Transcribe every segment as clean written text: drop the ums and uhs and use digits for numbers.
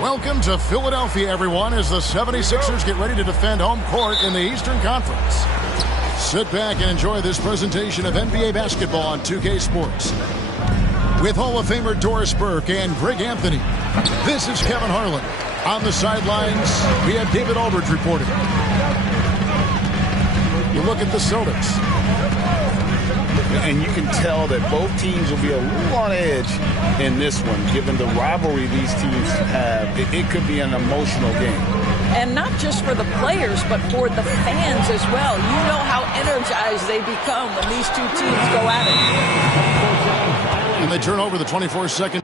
Welcome to Philadelphia, everyone, as the 76ers get ready to defend home court in the Eastern Conference. Sit back and enjoy this presentation of NBA basketball on 2K Sports. With Hall of Famer Doris Burke and Greg Anthony, this is Kevin Harlan. On the sidelines, we have David Aldridge reporting. You look at the Celtics. And you can tell that both teams will be a little on edge in this one, given the rivalry these teams have. It could be an emotional game. And not just for the players, but for the fans as well. You know how energized they become when these two teams go at it. And they turn over the 24-second.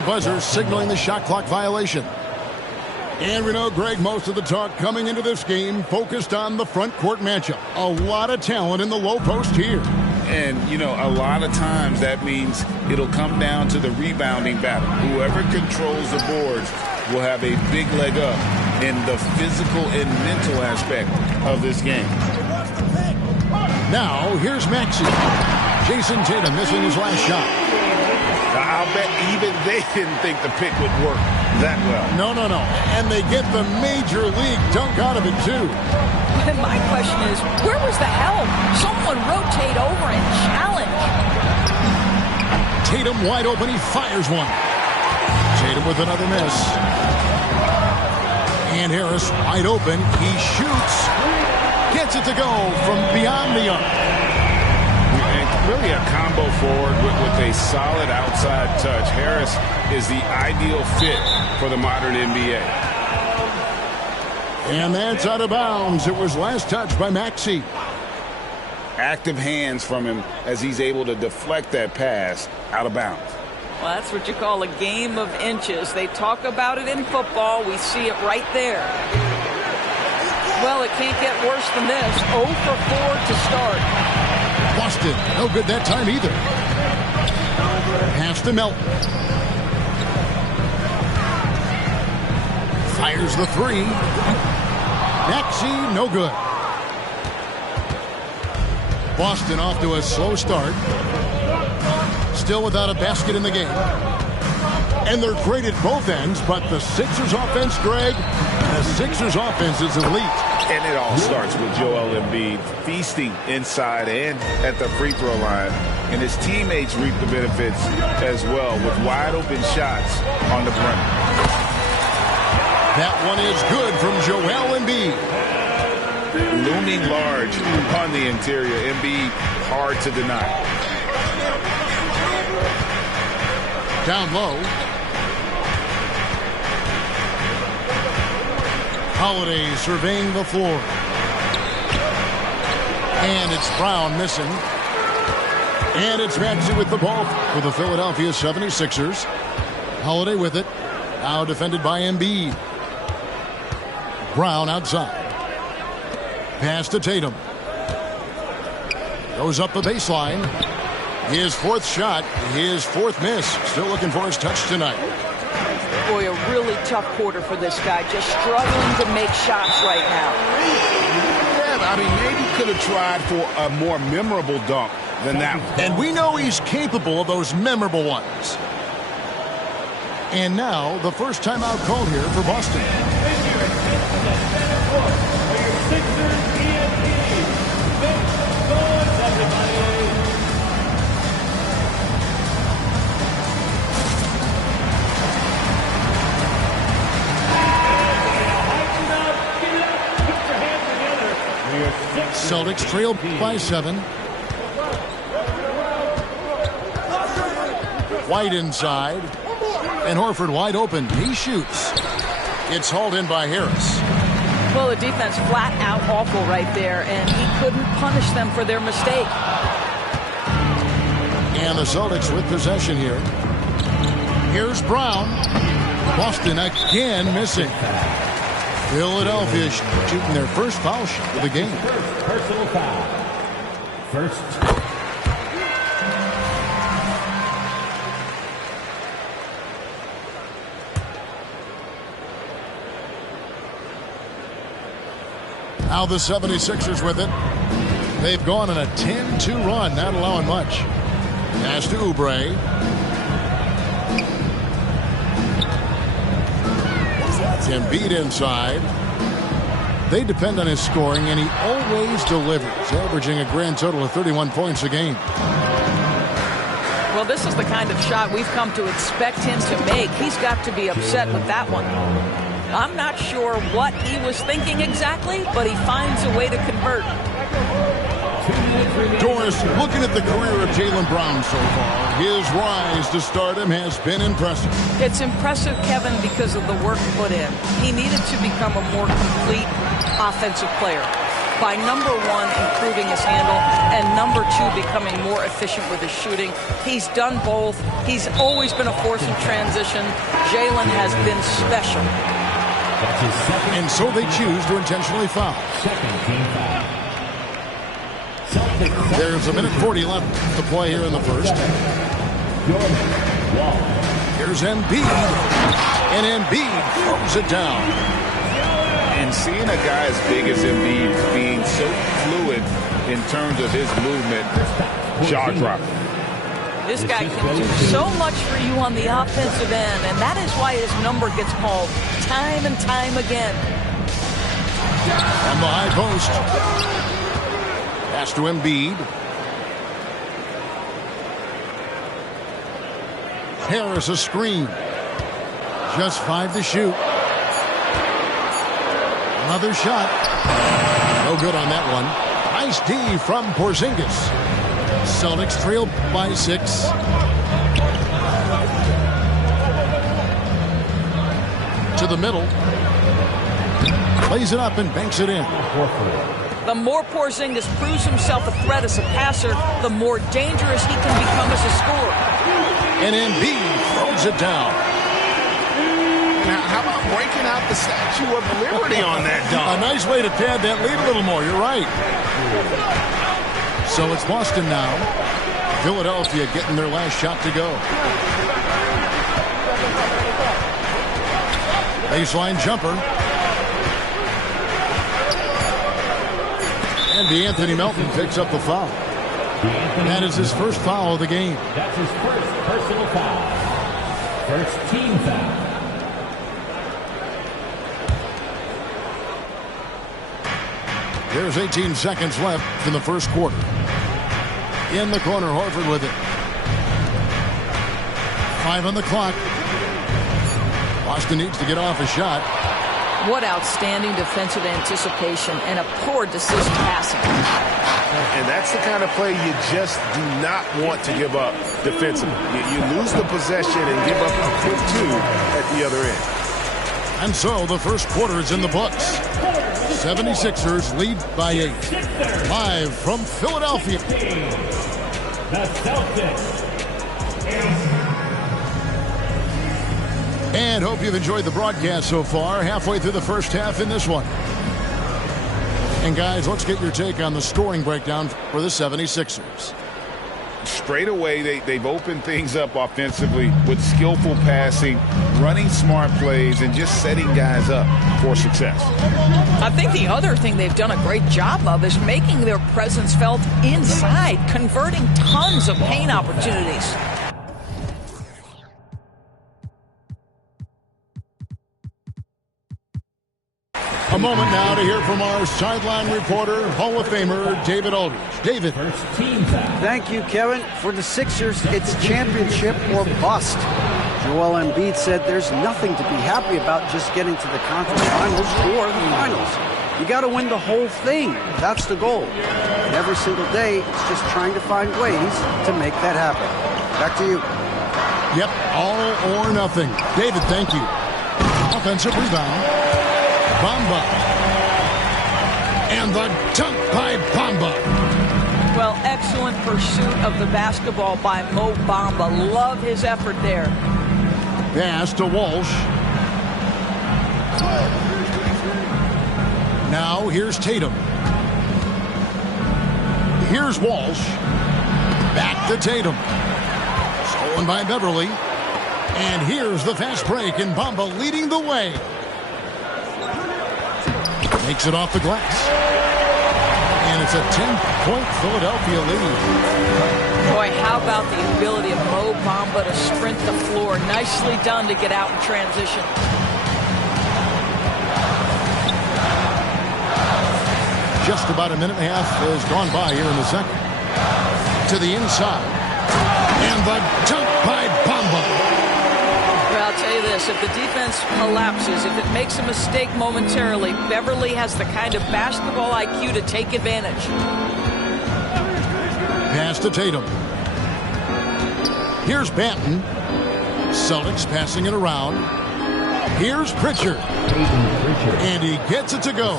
Buzzer signaling the shot clock violation. And we know, Greg, most of the talk coming into this game focused on the front court matchup. A lot of talent in the low post here. And, you know, a lot of times that means it'll come down to the rebounding battle. Whoever controls the boards will have a big leg up in the physical and mental aspect of this game. Now, here's Maxey. Jason Tatum missing his last shot. I'll bet even they didn't think the pick would work that well. No. And they get the major league dunk out of it, too. And my question is, where was the help? Someone rotate over and challenge. Tatum wide open. He fires one. Tatum with another miss. And Harris wide open. He shoots. Gets it to go from beyond the arc. Really a combo forward with a solid outside touch. Harris is the ideal fit for the modern NBA. And that's out of bounds. It was last touched by Maxey. Active hands from him as he's able to deflect that pass out of bounds. Well, that's what you call a game of inches. They talk about it in football. We see it right there. Well, it can't get worse than this. 0 for 4 to start. Boston, no good that time either. Pass to Melton. Fires the three. Maxey, no good. Boston off to a slow start. Still without a basket in the game. And they're great at both ends, but the Sixers offense, Greg, the Sixers offense is elite. And it all starts with Joel Embiid feasting inside and at the free throw line. And his teammates reap the benefits as well with wide open shots on the perimeter. That one is good from Joel Embiid. Looming large on the interior. Embiid hard to deny. Down low. Holiday surveying the floor. And it's Brown missing. And it's Maxey with the ball for the Philadelphia 76ers. Holiday with it. Now defended by Embiid. Brown outside. Pass to Tatum. Goes up the baseline. His fourth shot, his fourth miss. Still looking for his touch tonight. Boy, a really tough quarter for this guy. Just struggling to make shots right now. Yeah, I mean, maybe could have tried for a more memorable dunk than that one. And we know he's capable of those memorable ones. And now, the first timeout called here for Boston. Celtics trail by 7. White inside. And Horford wide open. He shoots. It's hauled in by Harris. Well, the defense flat out awful right there, and he couldn't punish them for their mistake. And the Celtics with possession here. Here's Brown. Boston again missing. Philadelphia shooting their first foul shot of the game. Personal foul. First. Now the 76ers with it. They've gone on a 10-2 run, not allowing much. Pass to Oubre. Embiid inside. They depend on his scoring, and he always delivers, averaging a grand total of 31 points a game. Well, this is the kind of shot we've come to expect him to make. He's got to be upset with that one. I'm not sure what he was thinking exactly, but he finds a way to convert. Doris, looking at the career of Jaylen Brown so far, his rise to stardom has been impressive. It's impressive, Kevin, because of the work put in. He needed to become a more complete offensive player. By number one, improving his handle, and number two, becoming more efficient with his shooting. He's done both. He's always been a force in transition. Jaylen has been special. And so they choose to intentionally foul. There's a minute 40 left to play here in the first. Here's Embiid. And Embiid throws it down. And seeing a guy as big as Embiid being so fluid in terms of his movement, jaw dropping. This guy can do so much for you on the offensive end, and that is why his number gets called time and time again. On the high post. Pass to Embiid. Harris a screen. Just 5 to shoot. Another shot. No good on that one. Nice D from Porzingis. Celtics trail by 6. To the middle. Plays it up and banks it in. The more Porzingis proves himself a threat as a passer, the more dangerous he can become as a scorer. And Embiid throws it down. Now, how about breaking out the Statue of Liberty on that dunk? A nice way to pad that lead a little more. You're right. So it's Boston now. Philadelphia getting their last shot to go. Baseline jumper. And DeAnthony Melton picks up the foul. That is his first foul of the game. That's his first personal foul. First team foul. There's 18 seconds left in the first quarter. In the corner, Horford with it. 5 on the clock. Boston needs to get off a shot. What outstanding defensive anticipation and a poor decision passing. And that's the kind of play you just do not want to give up defensively. You lose the possession and give up a quick 2 at the other end. And so the first quarter is in the books. 76ers lead by 8. Live from Philadelphia. The Celtics. And hope you've enjoyed the broadcast so far. Halfway through the first half in this one. And guys, let's get your take on the scoring breakdown for the 76ers. Straight away, they've opened things up offensively with skillful passing, running smart plays, and just setting guys up for success. I think the other thing they've done a great job of is making their presence felt inside, converting tons of paint opportunities. A moment now to hear from our sideline reporter, Hall of Famer David Aldridge. David. First team foul. Thank you, Kevin. For the Sixers, it's championship or bust. Joel Embiid said there's nothing to be happy about just getting to the conference finals or the finals. You got to win the whole thing. That's the goal. And every single day, it's just trying to find ways to make that happen. Back to you. Yep, all or nothing. David, thank you. Offensive rebound. Bamba. And the dunk by Bamba. Well, excellent pursuit of the basketball by Mo Bamba. Love his effort there. Pass to Walsh. Now here's Tatum. Here's Walsh. Back to Tatum. Stolen by Beverly. And here's the fast break, and Bamba leading the way. Takes it off the glass. And it's a 10-point Philadelphia lead. Boy, how about the ability of Mo Bamba to sprint the floor? Nicely done to get out in transition. Just about a minute and a half has gone by here in the second. To the inside. And the dunk by Bamba. Well, I'll tell you this. If the defense collapses, if it makes a mistake momentarily, Beverly has the kind of basketball IQ to take advantage. Pass to Tatum. Here's Banton. Celtics passing it around. Here's Pritchard. And he gets it to go.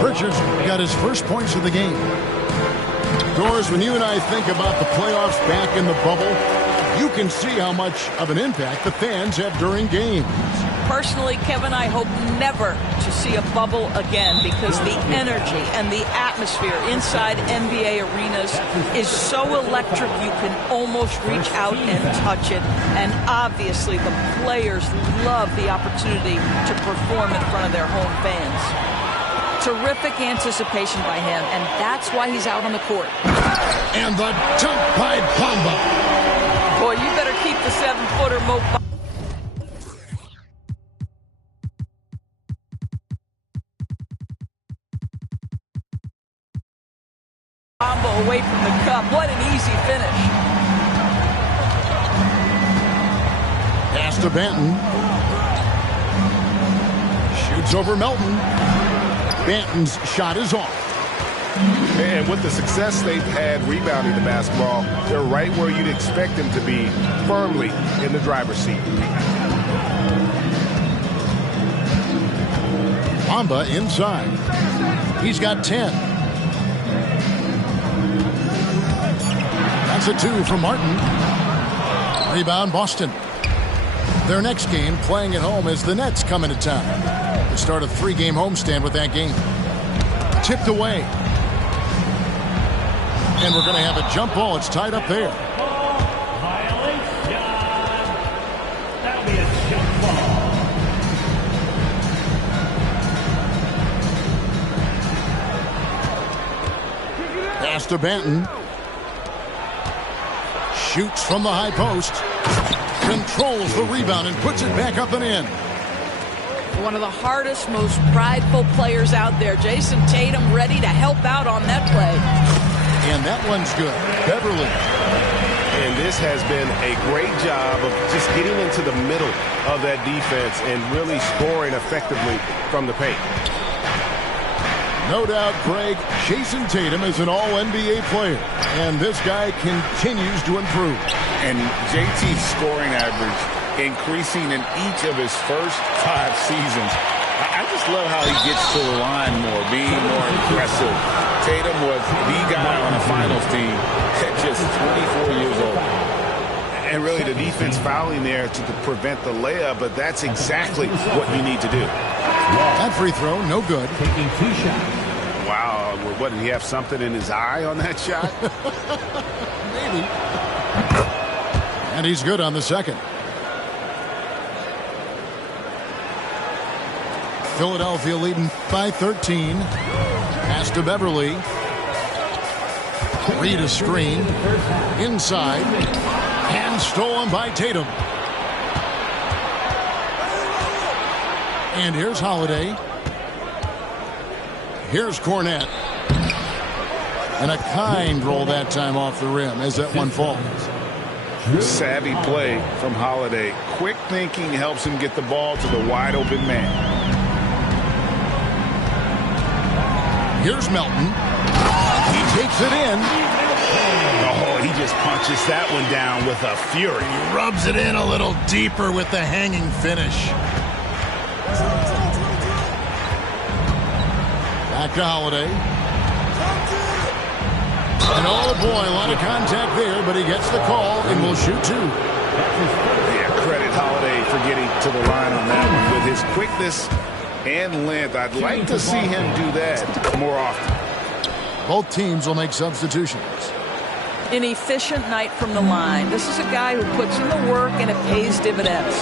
Pritchard's got his first points of the game. Doris, when you and I think about the playoffs back in the bubble, you can see how much of an impact the fans have during games. Personally, Kevin, I hope never to see a bubble again because the energy and the atmosphere inside NBA arenas is so electric you can almost reach out and touch it. And obviously the players love the opportunity to perform in front of their home fans. Terrific anticipation by him, and that's why he's out on the court. And the dunk by Bamba. Boy, you better keep the 7-footer, Mo Bamba away from the cup. What an easy finish. Pass to Banton. Shoots over Melton. Banton's shot is off. And with the success they've had rebounding the basketball, they're right where you'd expect them to be, firmly in the driver's seat. Bamba inside. He's got 10. That's a 2 from Martin. Rebound Boston. Their next game playing at home as the Nets come into town. They start a 3-game homestand with that game. Tipped away. And we're going to have a jump ball. It's tied up there. That'll be a jump ball. Pass to Banton. Shoots from the high post. Controls the rebound and puts it back up and in. One of the hardest, most prideful players out there. Jason Tatum ready to help out on that play. And that one's good. Beverly. And this has been a great job of just getting into the middle of that defense and really scoring effectively from the paint. No doubt, Greg, Jason Tatum is an all-NBA player. And this guy continues to improve. And JT's scoring average increasing in each of his first 5 seasons. I just love how he gets to the line more, being more aggressive. Tatum was the guy on the finals team at just 24 years old. And really the defense fouling there to prevent the layup, but that's exactly what you need to do. That free throw, no good. Taking 2 shots. Wow, what, did he have something in his eye on that shot? Maybe. And he's good on the second. Philadelphia leading by 13. Pass to Beverly. Read a screen. Inside. And stolen by Tatum. And here's Holiday. Here's Cornette. And a kind roll that time off the rim as that one falls. Savvy play from Holiday. Quick thinking helps him get the ball to the wide open man. Here's Melton. He takes it in. Oh, he just punches that one down with a fury. He rubs it in a little deeper with the hanging finish. Back to Holiday. And oh boy, a lot of contact there, but he gets the call and will shoot 2. Yeah, credit Holiday for getting to the line on that one. With his quickness and length, I'd like to see him do that more often. Both teams will make substitutions. An efficient night from the line. This is a guy who puts in the work and it pays dividends.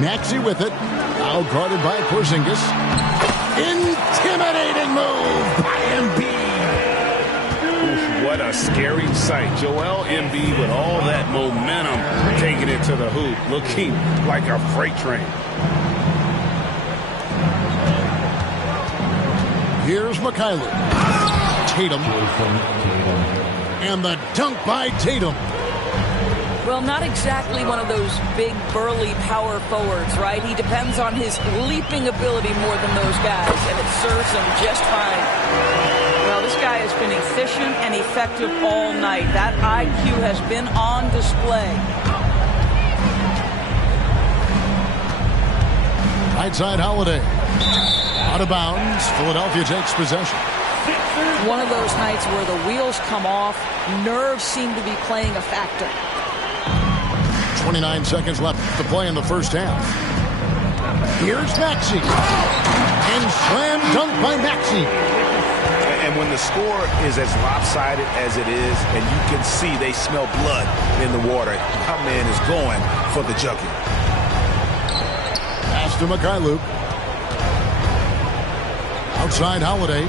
Maxey with it. Now guarded by Porzingis. Intimidating move by Embiid. What a scary sight. Joel Embiid with all that momentum taking it to the hoop, looking like a freight train. Here's Mikhailuk. Tatum. And the dunk by Tatum. Well, not exactly one of those big, burly power forwards, right? He depends on his leaping ability more than those guys, and it serves him just fine. Well, this guy has been efficient and effective all night. That IQ has been on display. Right side Holiday. Out of bounds. Philadelphia takes possession. One of those nights where the wheels come off, nerves seem to be playing a factor. 29 seconds left to play in the first half. Here's Maxey. And slam dunk by Maxey. And when the score is as lopsided as it is, and you can see they smell blood in the water, my man is going for the jucket. Pass to Mikhailuk. Outside Holiday.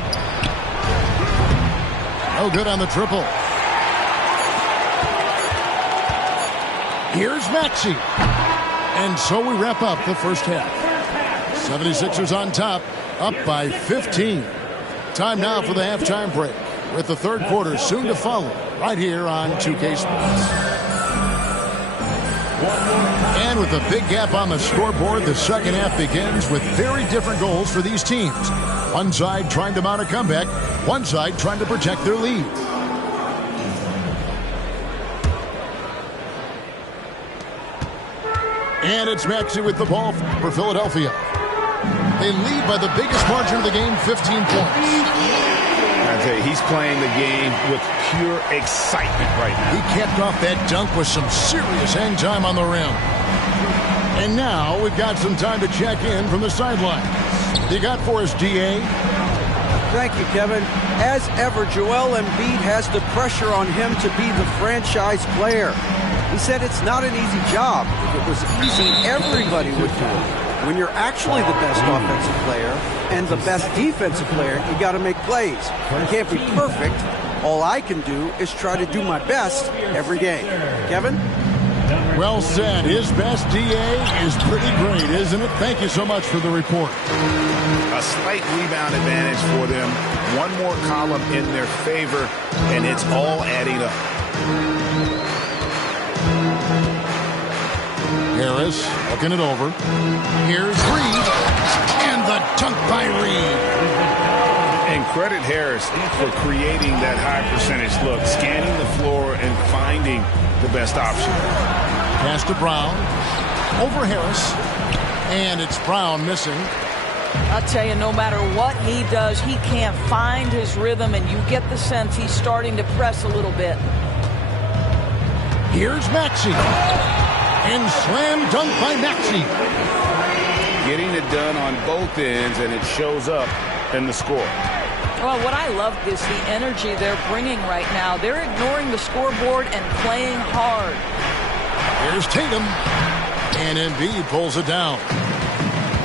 No good on the triple. Here's Maxey. And so we wrap up the first half. 76ers on top, up by 15. Time now for the halftime break, with the third quarter soon to follow, right here on 2K Sports. And with a big gap on the scoreboard, the second half begins with very different goals for these teams. One side trying to mount a comeback, one side trying to protect their lead. And it's Maxey with the ball for Philadelphia. They lead by the biggest margin of the game, 15 points. I tell you, he's playing the game with pure excitement right now. He capped off that dunk with some serious hang time on the rim. And now we've got some time to check in from the sideline. You got for us, D.A.? Thank you, Kevin. As ever, Joel Embiid has the pressure on him to be the franchise player. He said it's not an easy job. If it was easy, everybody would do it. When you're actually the best offensive player and the best defensive player, you got to make plays. You can't be perfect. All I can do is try to do my best every game. Kevin? Well said. His best, D.A., is pretty great, isn't it? Thank you so much for the report. A slight rebound advantage for them. One more column in their favor, and it's all adding up. Harris looking it over. Here's Reed. And the dunk by Reed. And credit Harris for creating that high percentage look, scanning the floor and finding the best option. Pass to Brown. Over Harris. And it's Brown missing. I'll tell you, no matter what he does, he can't find his rhythm, and you get the sense he's starting to press a little bit. Here's Maxey. And slam dunk by Maxey. Getting it done on both ends, and it shows up in the score. Well, what I love is the energy they're bringing right now. They're ignoring the scoreboard and playing hard. Here's Tatum. And Embiid pulls it down.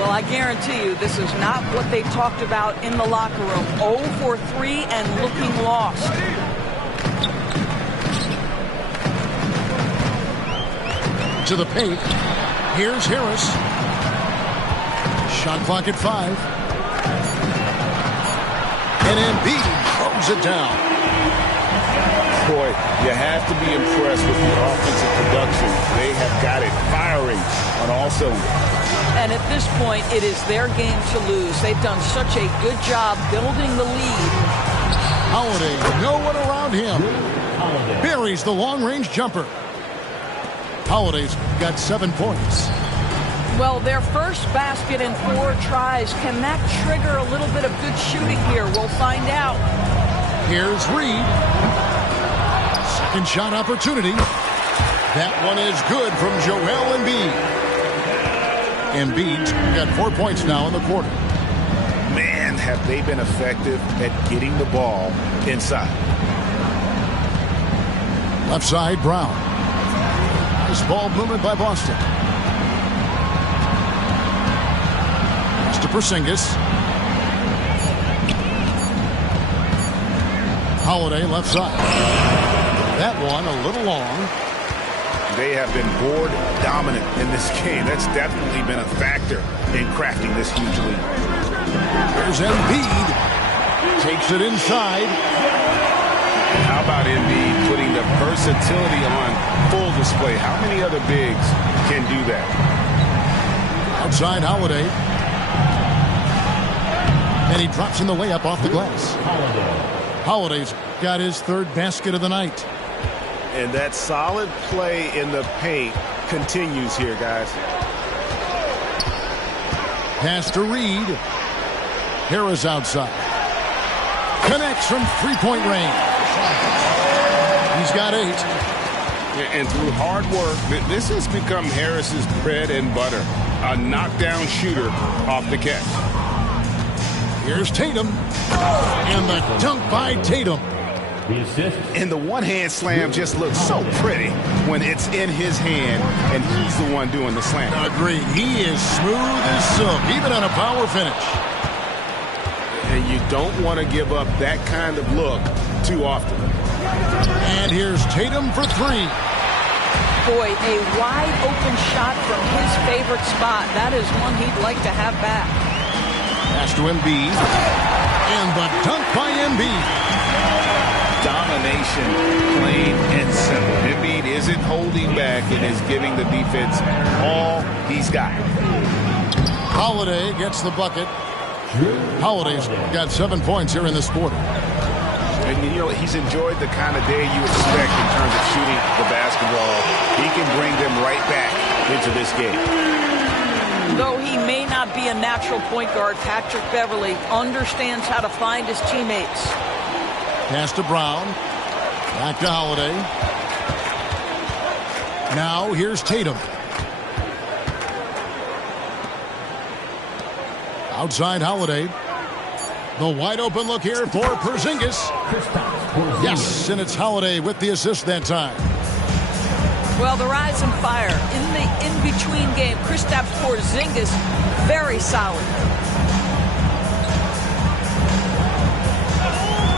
Well, I guarantee you this is not what they talked about in the locker room. 0 for 3 and looking lost. To the paint. Here's Harris. Shot clock at 5. And Embiid throws it down. Boy, you have to be impressed with the offensive production. They have got it firing on all cylinders. And at this point, it is their game to lose. They've done such a good job building the lead. Holiday, no one around him. Buries the long-range jumper. Holiday's got 7 points. Well, their first basket in 4 tries. Can that trigger a little bit of good shooting here? We'll find out. Here's Reed. Second shot opportunity. That one is good from Joel Embiid. Embiid's got 4 points now in the quarter. Man, have they been effective at getting the ball inside. Left side, Brown. Nice ball movement by Boston. Pass to Porzingis. Holiday left side. That one a little long. They have been board dominant in this game. That's definitely been a factor in crafting this huge lead. There's Embiid. Takes it inside. How about Embiid putting the versatility on full display? How many other bigs can do that? Outside Holiday. And he drops in the layup off the glass. Holiday's got his third basket of the night. And that solid play in the paint continues here, guys. Pass to Reed. Harris outside. Connects from three-point range. He's got 8. And through hard work, this has become Harris's bread and butter. A knockdown shooter off the catch. Here's Tatum. And the dunk by Tatum. And the one-hand slam just looks so pretty when it's in his hand and he's the one doing the slam. Agreed. He is smooth as silk, even on a power finish. And you don't want to give up that kind of look too often. And here's Tatum for 3. Boy, a wide open shot from his favorite spot. That is one he'd like to have back. Pass to Embiid. And the dunk by Embiid. Domination, plain and simple. Embiid isn't holding back and is giving the defense all he's got. Holiday gets the bucket. Holiday's got 7 points here in this quarter. And, you know, he's enjoyed the kind of day you expect in terms of shooting the basketball. He can bring them right back into this game. Though he may not be a natural point guard, Patrick Beverley understands how to find his teammates. Pass to Brown. Back to Holiday. Now here's Tatum. Outside Holiday. The wide open look here for Porzingis. Yes, and it's Holiday with the assist that time. Well, the rise and fire in the in-between game. Kristaps Porzingis, very solid.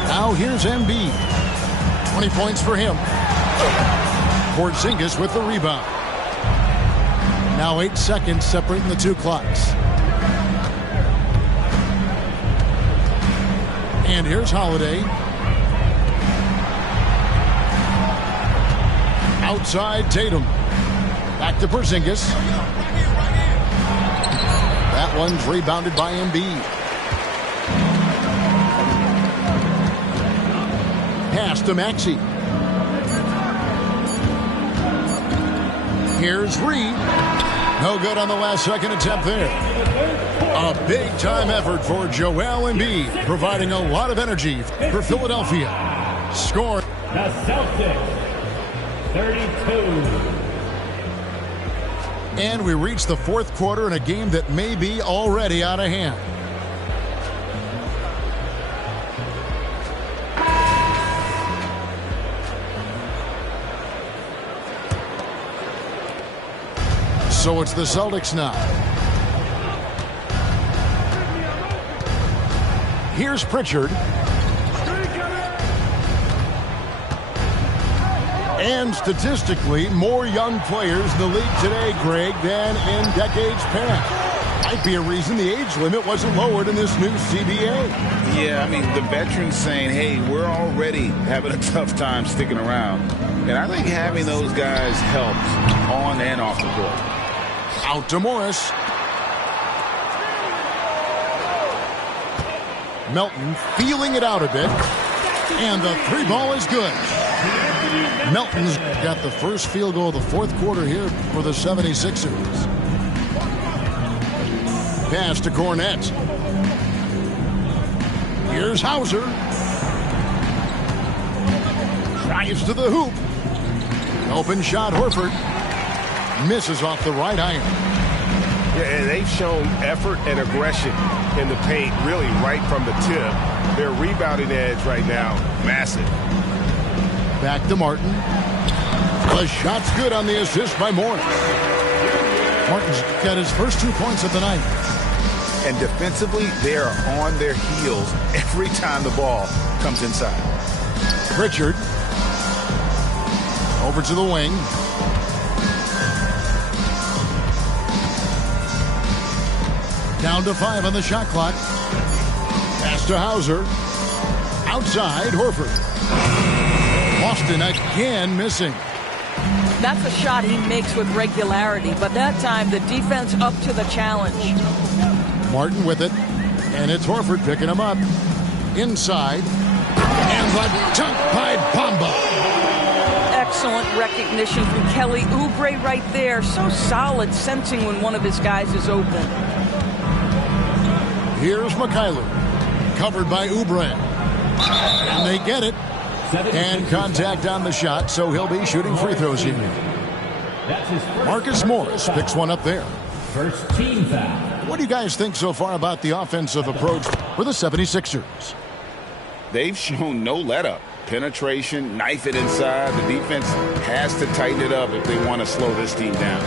Now here's Embiid. 20 points for him. Porzingis with the rebound. Now 8 seconds separating the two clocks. And here's Holiday. Outside Tatum. Back to Porzingis. That one's rebounded by Embiid. Pass to Maxey. Here's Reed. No good on the last second attempt there. A big-time effort for Joel Embiid, providing a lot of energy for Philadelphia. Score. The Celtics, 32. And we reach the fourth quarter in a game that may be already out of hand. So it's the Celtics now. Here's Pritchard. And statistically, more young players in the league today, Greg, than in decades past. Might be a reason the age limit wasn't lowered in this new CBA. Yeah, I mean, the veterans saying, hey, we're already having a tough time sticking around. And I think having those guys helps on and off the court. Out to Morris. Melton feeling it out a bit. And the 3 ball is good. Melton's got the first field goal of the fourth quarter here for the 76ers. Pass to Cornette. Here's Hauser. Drives to the hoop. Open shot, Horford. Misses off the right iron. Yeah, and they've shown effort and aggression in the paint, really right from the tip. Their rebounding edge right now, massive. Back to Martin. The shot's good on the assist by Morris. Martin's got his first 2 points of the night. And defensively, they are on their heels every time the ball comes inside. Pritchard. Over to the wing. Down to 5 on the shot clock. Pass to Hauser. Outside, Horford. Boston again missing. That's a shot he makes with regularity, but that time the defense up to the challenge. Martin with it, and it's Horford picking him up. Inside, and the dunk by Bamba. Excellent recognition from Kelly Oubre right there. So solid, sensing when one of his guys is open. Here's Mikhailuk, covered by Oubre. And they get it. And contact on the shot, so he'll be shooting free throws here. Marcus Morris picks one up there. First team foul. What do you guys think so far about the offensive approach for the 76ers? They've shown no let-up. Penetration, knife it inside. The defense has to tighten it up if they want to slow this team down.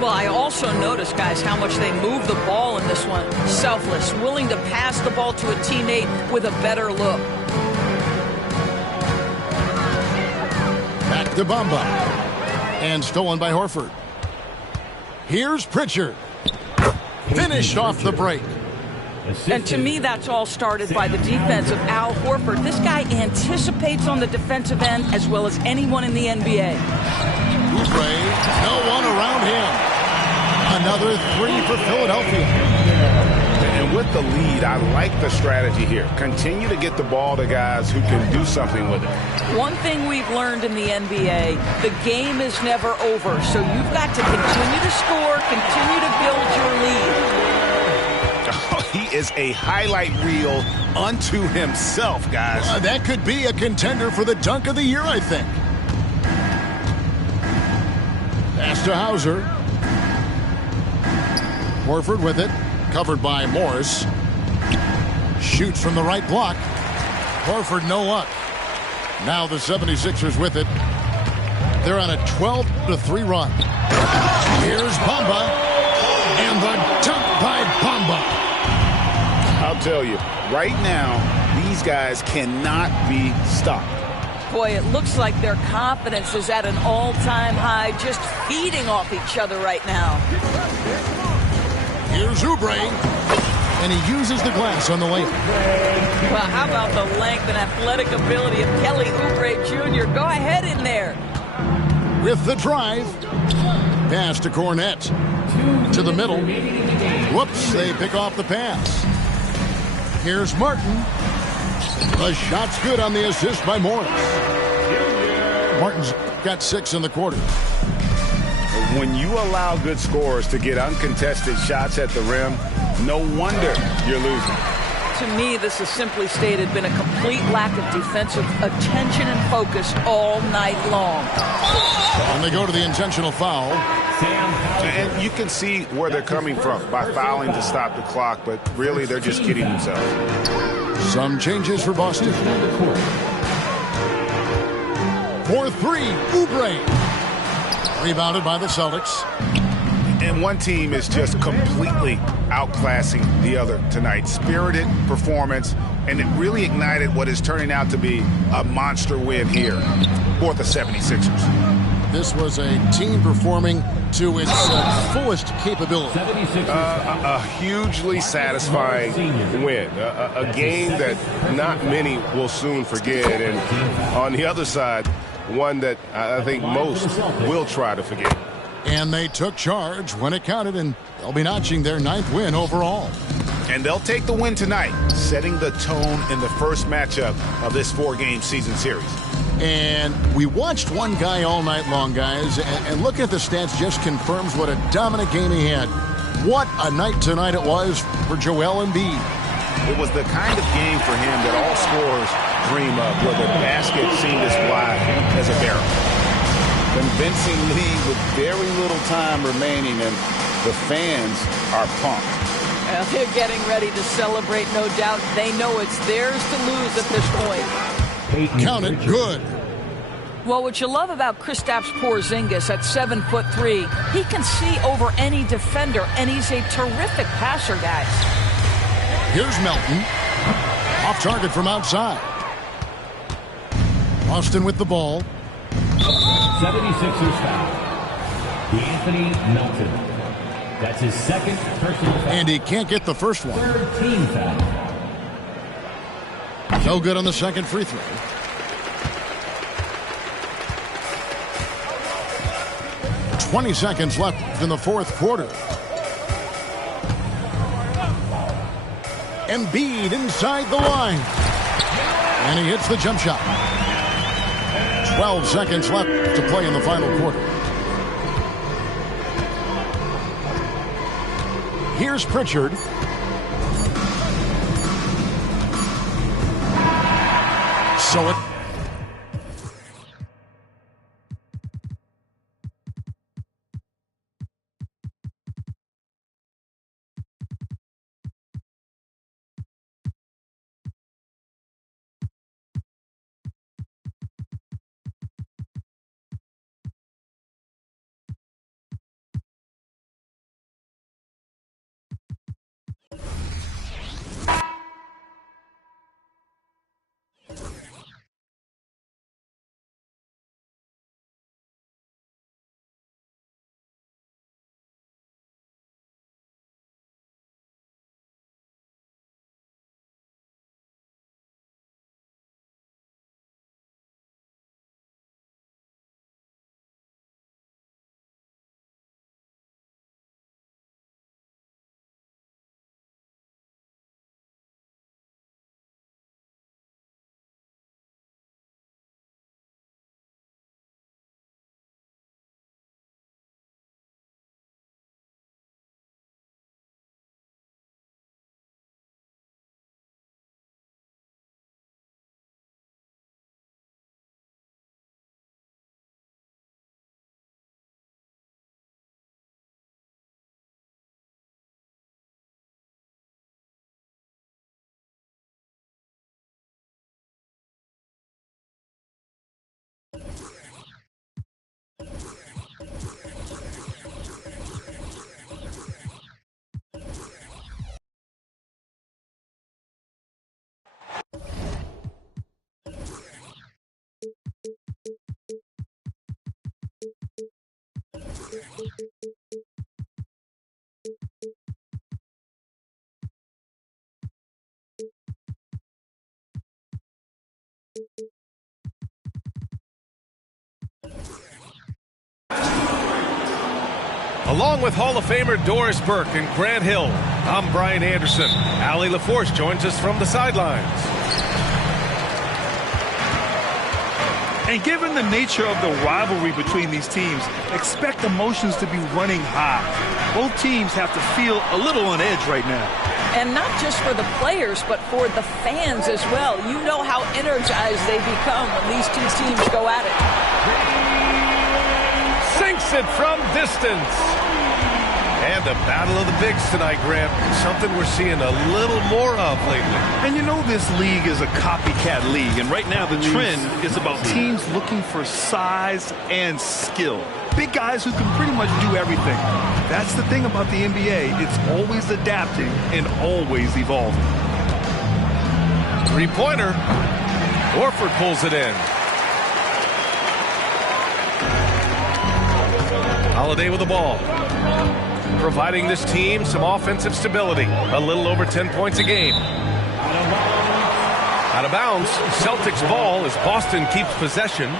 Well, I also noticed, guys, how much they move the ball in this one. Selfless, willing to pass the ball to a teammate with a better look. Back to Bamba. And stolen by Horford. Here's Pritchard. Finished off the break. And to me, that's all started by the defense of Al Horford. This guy anticipates on the defensive end as well as anyone in the NBA. Oubre, no one around him. Another 3 for Philadelphia. And with the lead, I like the strategy here. Continue to get the ball to guys who can do something with it. One thing we've learned in the NBA, the game is never over. So you've got to continue to score, continue to build your lead. Oh, he is a highlight reel unto himself, guys. That could be a contender for the dunk of the year, I think. Pass to Hauser. Horford with it. Covered by Morris. Shoots from the right block. Horford no luck. Now the 76ers with it. They're on a 12-3 run. Here's Bamba. And the dunk by Bamba. I'll tell you, right now, these guys cannot be stopped. Boy, it looks like their confidence is at an all-time high, just feeding off each other right now. Here's Oubre, and he uses the glass on the layup. Well, how about the length and athletic ability of Kelly Oubre Jr.? Go ahead in there. With the drive, pass to Cornette. To the middle. Whoops, they pick off the pass. Here's Martin. The shot's good on the assist by Morris. Martin's got 6 in the quarter. When you allow good scorers to get uncontested shots at the rim, no wonder you're losing. To me, this has simply stated been a complete lack of defensive attention and focus all night long. And they go to the intentional foul. And you can see where they're coming from by fouling to stop the clock, but really they're just kidding themselves. Some changes for Boston. 4-3, Oubre. Rebounded by the Celtics. And one team is just completely outclassing the other tonight. Spirited performance, and it really ignited what is turning out to be a monster win here for the 76ers. This was a team performing to its fullest capability. A hugely satisfying win. A game that not many will soon forget. And on the other side, one that I think most will try to forget. And they took charge when it counted, and they'll be notching their 9th win overall. And they'll take the win tonight, setting the tone in the first matchup of this 4-game season series. And we watched one guy all night long, guys, and looking at the stats just confirms what a dominant game he had. What a night tonight it was for Joel Embiid. It was the kind of game for him that all scorers dream of, where the basket seemed as wide as a barrel. Convincing lead with very little time remaining, and the fans are pumped. Well, they're getting ready to celebrate, no doubt. They know it's theirs to lose at this point. Count it good. Well, what you love about Kristaps Porzingis at 7'3", he can see over any defender, and he's a terrific passer, guys. Here's Melton. Off target from outside. Boston with the ball. 76ers foul. Anthony Melton. That's his second personal foul. And he can't get the first one. Third team foul. No good on the second free throw. "20 seconds left in the fourth quarter. Embiid inside the line. And he hits the jump shot. 12 seconds left to play in the final quarter. Here's Pritchard. So it... Along with Hall of Famer Doris Burke and Grant Hill, I'm Brian Anderson. Allie LaForce joins us from the sidelines. And given the nature of the rivalry between these teams, expect emotions to be running high. Both teams have to feel a little on edge right now. And not just for the players, but for the fans as well. You know how energized they become when these two teams go at it. Sinks it from distance. And a battle of the bigs tonight, Grant. Something we're seeing a little more of lately. And you know this league is a copycat league. And right now the trend is about teams looking for size and skill. Big guys who can pretty much do everything. That's the thing about the NBA. It's always adapting and always evolving. Three-pointer. Horford pulls it in. Holiday with the ball. Providing this team some offensive stability. A little over 10 points a game. Out of bounds. Celtics ball as Boston keeps possession.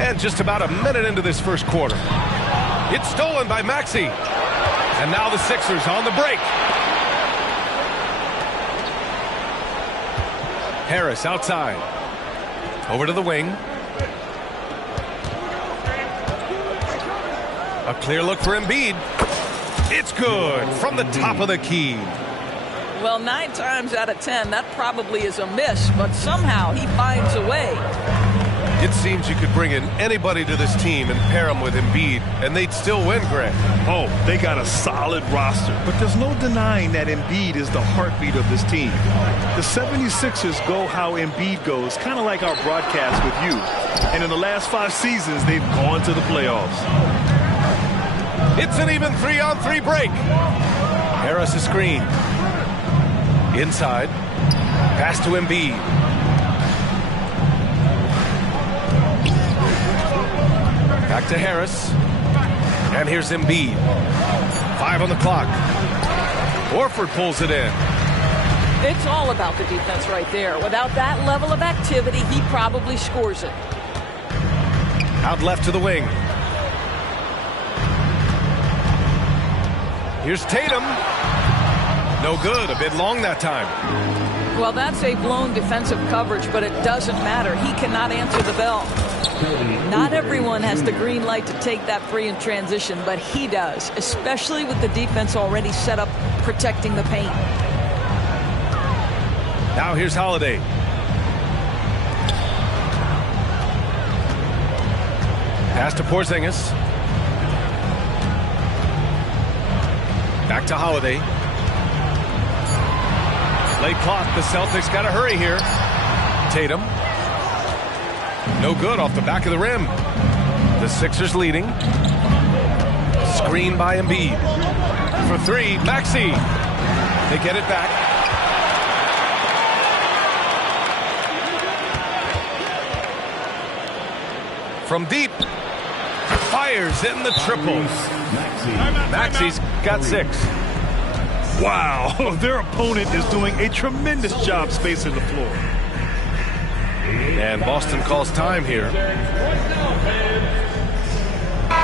And just about a minute into this first quarter. It's stolen by Maxey. And now the Sixers on the break. Harris outside. Over to the wing. A clear look for Embiid. It's good from the top of the key. Well, 9 times out of 10, that probably is a miss, but somehow he finds a way. It seems you could bring in anybody to this team and pair them with Embiid, and they'd still win, Grant. Oh, they got a solid roster, but there's no denying that Embiid is the heartbeat of this team. The 76ers go how Embiid goes, kind of like our broadcast with you. And in the last 5 seasons, they've gone to the playoffs. It's an even 3-on-3 break. Harris a screen. Inside. Pass to Embiid. Back to Harris. And here's Embiid. 5 on the clock. Horford pulls it in. It's all about the defense right there. Without that level of activity, he probably scores it. Out left to the wing. Here's Tatum. No good. A bit long that time. Well, that's a blown defensive coverage, but it doesn't matter. He cannot answer the bell. Not everyone has the green light to take that free in transition, but he does, especially with the defense already set up protecting the paint. Now here's Holiday. Pass to Porzingis. Back to Holiday. Late clock. The Celtics got to hurry here. Tatum. No good off the back of the rim. The Sixers leading. Screen by Embiid. For three, Maxey. They get it back. From deep. Fires in the triple. Maxey's got 6. Wow, their opponent is doing a tremendous job spacing the floor. And Boston calls time here.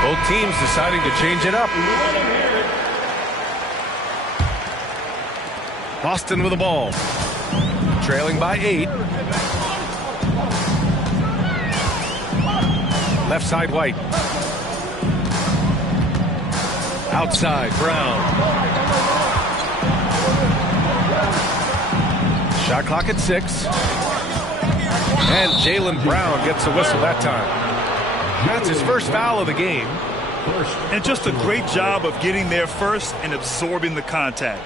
Both teams deciding to change it up. Boston with the ball. Trailing by 8. Left side, White. Outside, Brown. Shot clock at 6. And Jaylen Brown gets a whistle that time. That's his first foul of the game. And just a great job of getting there first and absorbing the contact.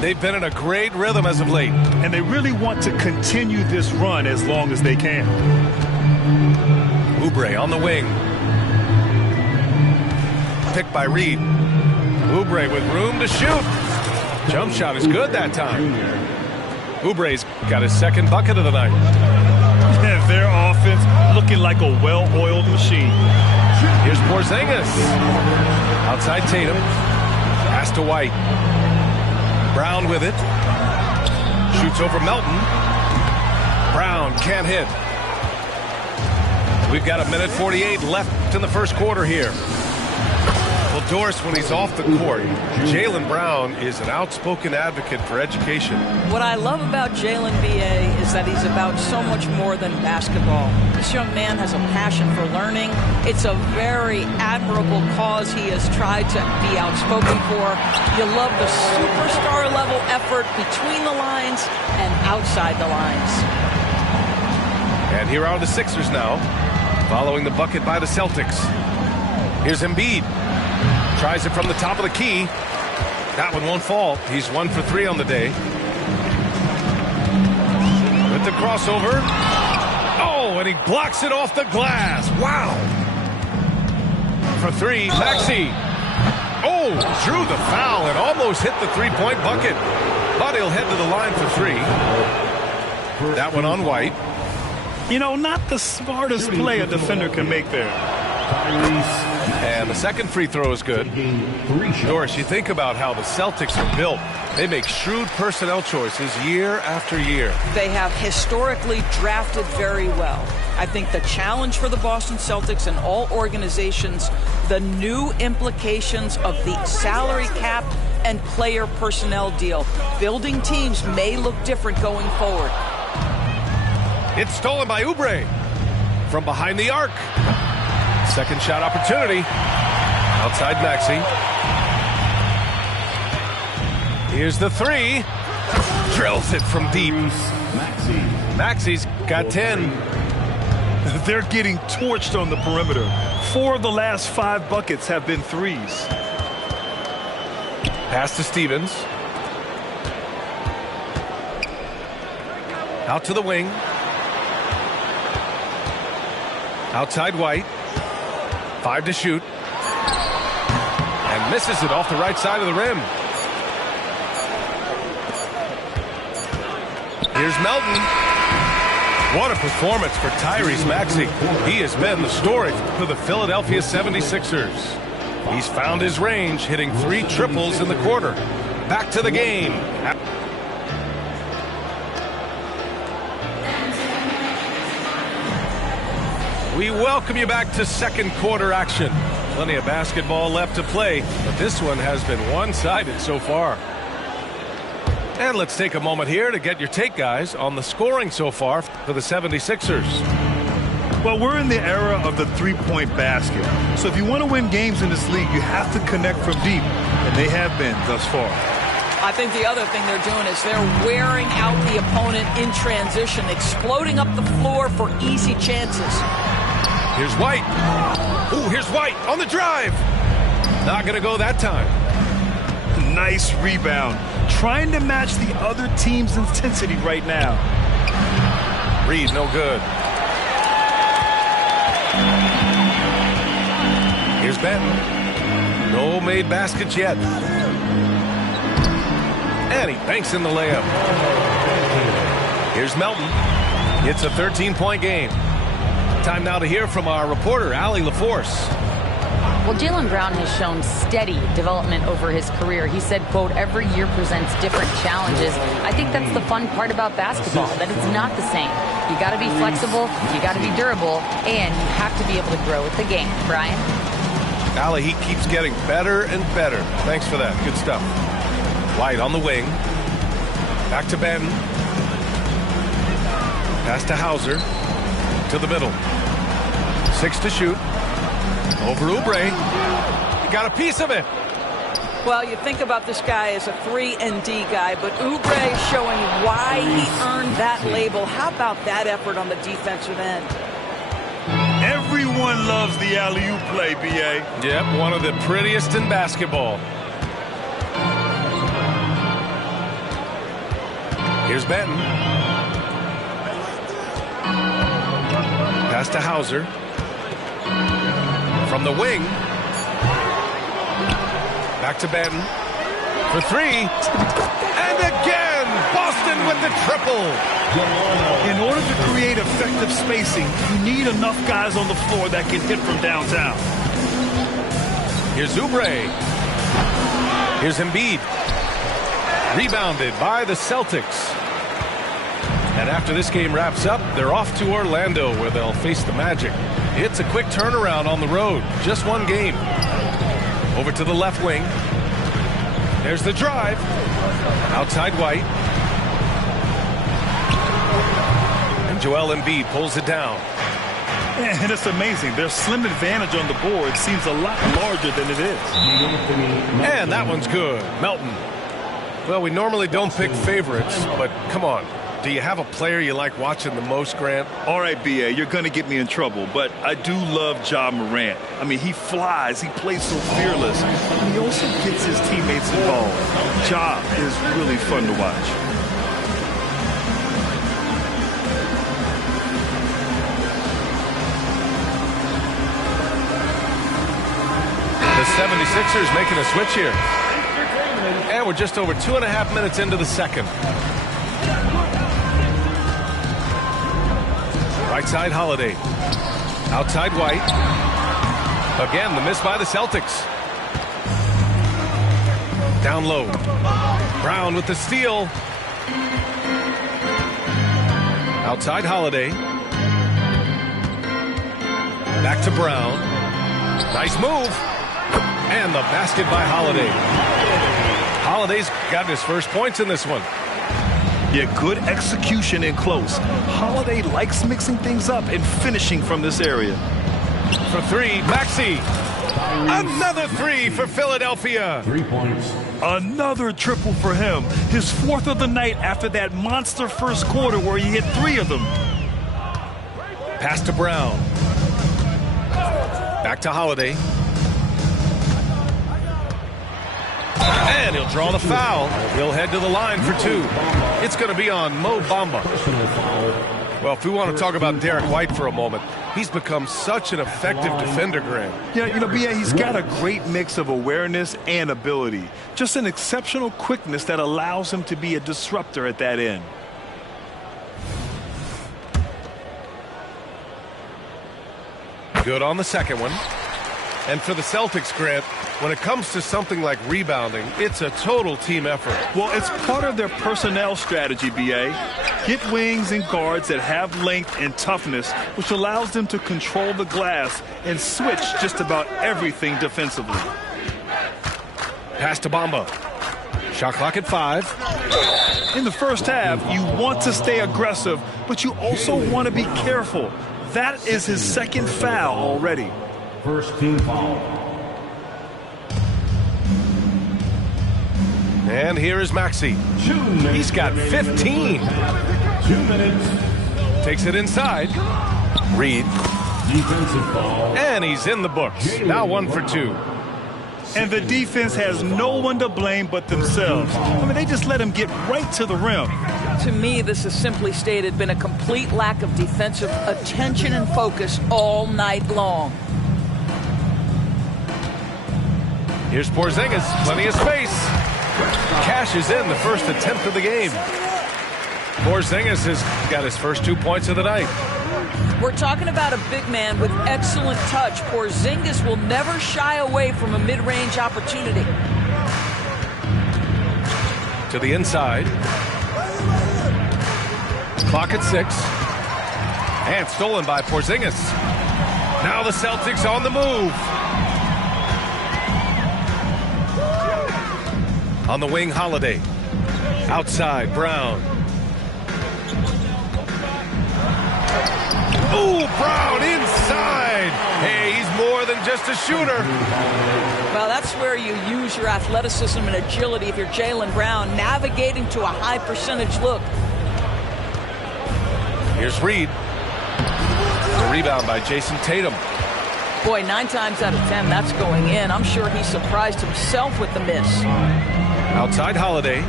They've been in a great rhythm as of late. And they really want to continue this run as long as they can. Oubre on the wing. Picked by Reed. Oubre with room to shoot. Jump shot is good that time. Oubre's got his second bucket of the night. Yeah, their offense looking like a well-oiled machine. Here's Porzingis. Outside Tatum. Pass to White. Brown with it. Shoots over Melton. Brown can't hit. We've got 1:48 left in the first quarter here. Well, Doris, when he's off the court, Jaylen Brown is an outspoken advocate for education. What I love about Jaylen, B.A., is that he's about so much more than basketball. This young man has a passion for learning. It's a very admirable cause he has tried to be outspoken for. You love the superstar level effort between the lines and outside the lines. And here are the Sixers now, following the bucket by the Celtics. Here's Embiid. Tries it from the top of the key. That one won't fall. He's 1 for 3 on the day. With the crossover. Oh, and he blocks it off the glass. Wow. For 3, Maxey. Oh, drew the foul and almost hit the three-point bucket. But he'll head to the line for 3. That one on White. You know, not the smartest play a defender can make there. And the second free throw is good. Doris, you think about how the Celtics are built. They make shrewd personnel choices year after year. They have historically drafted very well. I think the challenge for the Boston Celtics and all organizations, the new implications of the salary cap and player personnel deal. Building teams may look different going forward. It's stolen by Oubre from behind the arc. Second shot opportunity. Outside Maxey. Here's the 3. Drills it from deep. Maxey's got 10. They're getting torched on the perimeter. 4 of the last 5 buckets have been threes. Pass to Stevens. Out to the wing. Outside White. 5 to shoot. And misses it off the right side of the rim. Here's Melton. What a performance for Tyrese Maxey. He has been the story for the Philadelphia 76ers. He's found his range, hitting 3 triples in the quarter. Back to the game. We welcome you back to second quarter action. Plenty of basketball left to play, but this one has been one-sided so far. And let's take a moment here to get your take, guys, on the scoring so far for the 76ers. Well, we're in the era of the three-point basket. So if you want to win games in this league, you have to connect from deep, and they have been thus far. I think the other thing they're doing is they're wearing out the opponent in transition, exploding up the floor for easy chances. Here's White. Ooh, here's White on the drive. Not going to go that time. Nice rebound. Trying to match the other team's intensity right now. Reed, no good. Here's Benton. No made baskets yet. And he banks in the layup. Here's Melton. It's a 13-point game. Time now to hear from our reporter, Allie LaForce. Well, Jaylen Brown has shown steady development over his career. He said, quote, every year presents different challenges. I think that's the fun part about basketball, that it's not the same. You got to be flexible, you got to be durable, and you have to be able to grow with the game. Brian? Allie, he keeps getting better and better. Thanks for that. Good stuff. White on the wing. Back to Ben. Pass to Hauser. To the middle. 6 to shoot. Over Oubre. He got a piece of it. Well, you think about this guy as a 3-and-D guy, but Oubre showing why he earned that label. How about that effort on the defensive end? Everyone loves the alley-oop play, B.A. Yep, one of the prettiest in basketball. Here's Benton. Pass to Hauser. From the wing. Back to Benton. For 3. And again, Boston with the triple. In order to create effective spacing, you need enough guys on the floor that can hit from downtown. Here's Oubre. Here's Embiid. Rebounded by the Celtics. And after this game wraps up, they're off to Orlando, where they'll face the Magic. It's a quick turnaround on the road. Just one game. Over to the left wing. There's the drive. Outside White. And Joel Embiid pulls it down. And it's amazing. Their slim advantage on the board seems a lot larger than it is. And that one's good. Melton. Well, we normally don't pick favorites, but come on. Do you have a player you like watching the most, Grant? All right, B.A., you're going to get me in trouble, but I do love Ja Morant. I mean, he flies, he plays so fearless, and he also gets his teammates involved. Ja is really fun to watch. The 76ers making a switch here. And we're just over 2.5 minutes into the second. Right side, Holiday. Outside, White. Again, the miss by the Celtics. Down low. Brown with the steal. Outside, Holiday. Back to Brown. Nice move. And the basket by Holiday. Holiday's gotten his first points in this one. Yeah, good execution in close. Holiday likes mixing things up and finishing from this area. For 3, Maxey. Another 3 for Philadelphia. 3 points. Another triple for him. His 4th of the night after that monster first quarter where he hit 3 of them. Pass to Brown. Back to Holiday. And he'll draw the foul. He'll head to the line for 2. It's going to be on Mo Bamba. Well, if we want to talk about Derek White for a moment, he's become such an effective defender, Grant. Yeah, you know, B.A., he's got a great mix of awareness and ability. Just an exceptional quickness that allows him to be a disruptor at that end. Good on the second one. And for the Celtics, Grant, when it comes to something like rebounding, it's a total team effort. Well, it's part of their personnel strategy, B.A. Get wings and guards that have length and toughness, which allows them to control the glass and switch just about everything defensively. Pass to Bamba. Shot clock at 5. In the first half, you want to stay aggressive, but you also want to be careful. That is his second foul already. First team foul. And here is Maxey. He's got 15. 2 minutes. Takes it inside. Reed. Defensive foul. And he's in the books. Now 1 for 2. And the defense has no one to blame but themselves. I mean, they just let him get right to the rim. To me, this has simply stated been a complete lack of defensive attention and focus all night long. Here's Porzingis. Plenty of space. Cashes in the first attempt of the game. Porzingis has got his first 2 points of the night. We're talking about a big man with excellent touch. Porzingis will never shy away from a mid-range opportunity. To the inside. Clock at 6. And stolen by Porzingis. Now the Celtics on the move. On the wing, Holiday. Outside, Brown. Oh, Brown inside. Hey, he's more than just a shooter. Well, that's where you use your athleticism and agility if you're Jaylen Brown, navigating to a high percentage look. Here's Reed. A rebound by Jason Tatum. Boy, 9 times out of 10, that's going in. I'm sure he surprised himself with the miss. Outside Holiday.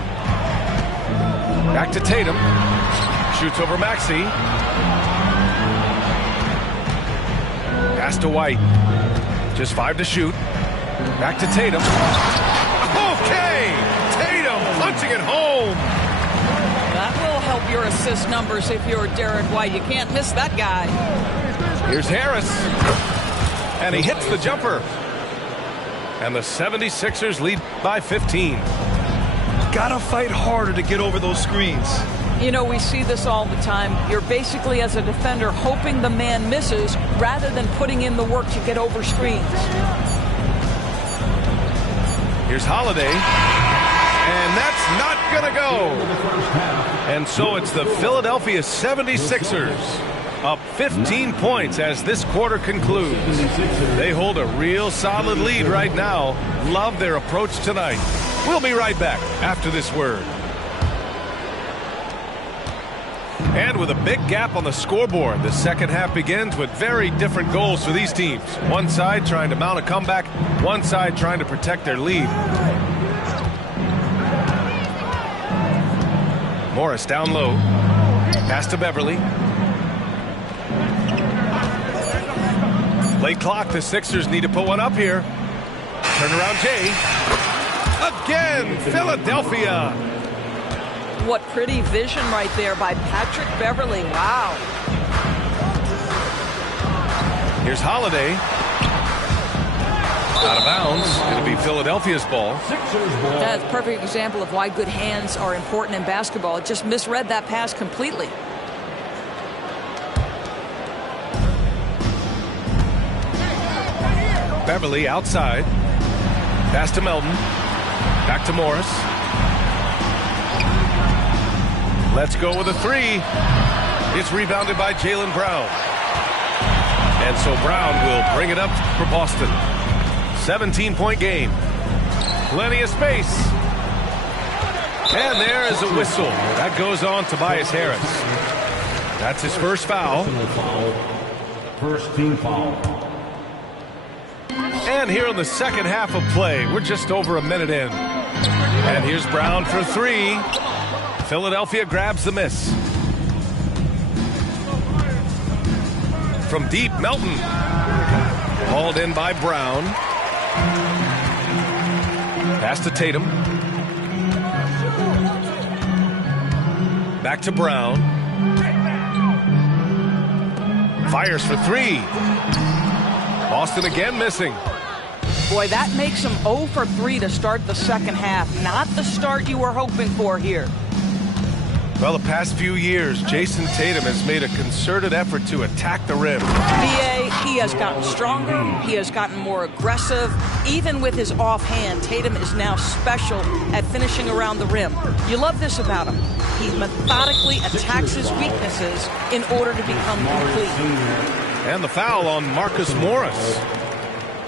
Back to Tatum. Shoots over Maxey. Pass to White. Just 5 to shoot. Back to Tatum. Okay! Tatum punching it home. That will help your assist numbers if you're Derek White. You can't miss that guy. Here's Harris. And he hits the jumper. And the 76ers lead by 15. Gotta fight harder to get over those screens. You know, we see this all the time. You're basically, as a defender, hoping the man misses rather than putting in the work to get over screens. Here's Holiday. And that's not going to go. And so it's the Philadelphia 76ers up 15 points as this quarter concludes. They hold a real solid lead right now. Love their approach tonight. We'll be right back after this word. And with a big gap on the scoreboard, the second half begins with very different goals for these teams. One side trying to mount a comeback, one side trying to protect their lead. Morris down low. Pass to Beverly. Late clock, the Sixers need to put one up here. Turnaround Jay. Again, Philadelphia. What pretty vision right there by Patrick Beverly. Wow. Here's Holiday. Out of bounds. It'll be Philadelphia's ball. That's a perfect example of why good hands are important in basketball. It just misread that pass completely. Beverly outside. Pass to Melton. Back to Morris. Let's go with a 3. It's rebounded by Jaylen Brown. And so Brown will bring it up for Boston. 17-point game. Plenty of space. And there is a whistle. That goes on Tobias Harris. That's his first foul. First team foul. And here in the second half of play, we're just over a minute in. And here's Brown for 3. Philadelphia grabs the miss. From deep, Melton. Hauled in by Brown. Pass to Tatum. Back to Brown. Fires for 3. Boston again missing. Boy, that makes him 0 for 3 to start the second half. Not the start you were hoping for here. Well, the past few years, Jason Tatum has made a concerted effort to attack the rim. BA, he has gotten stronger. He has gotten more aggressive. Even with his offhand, Tatum is now special at finishing around the rim. You love this about him. He methodically attacks his weaknesses in order to become complete. And the foul on Marcus Morris.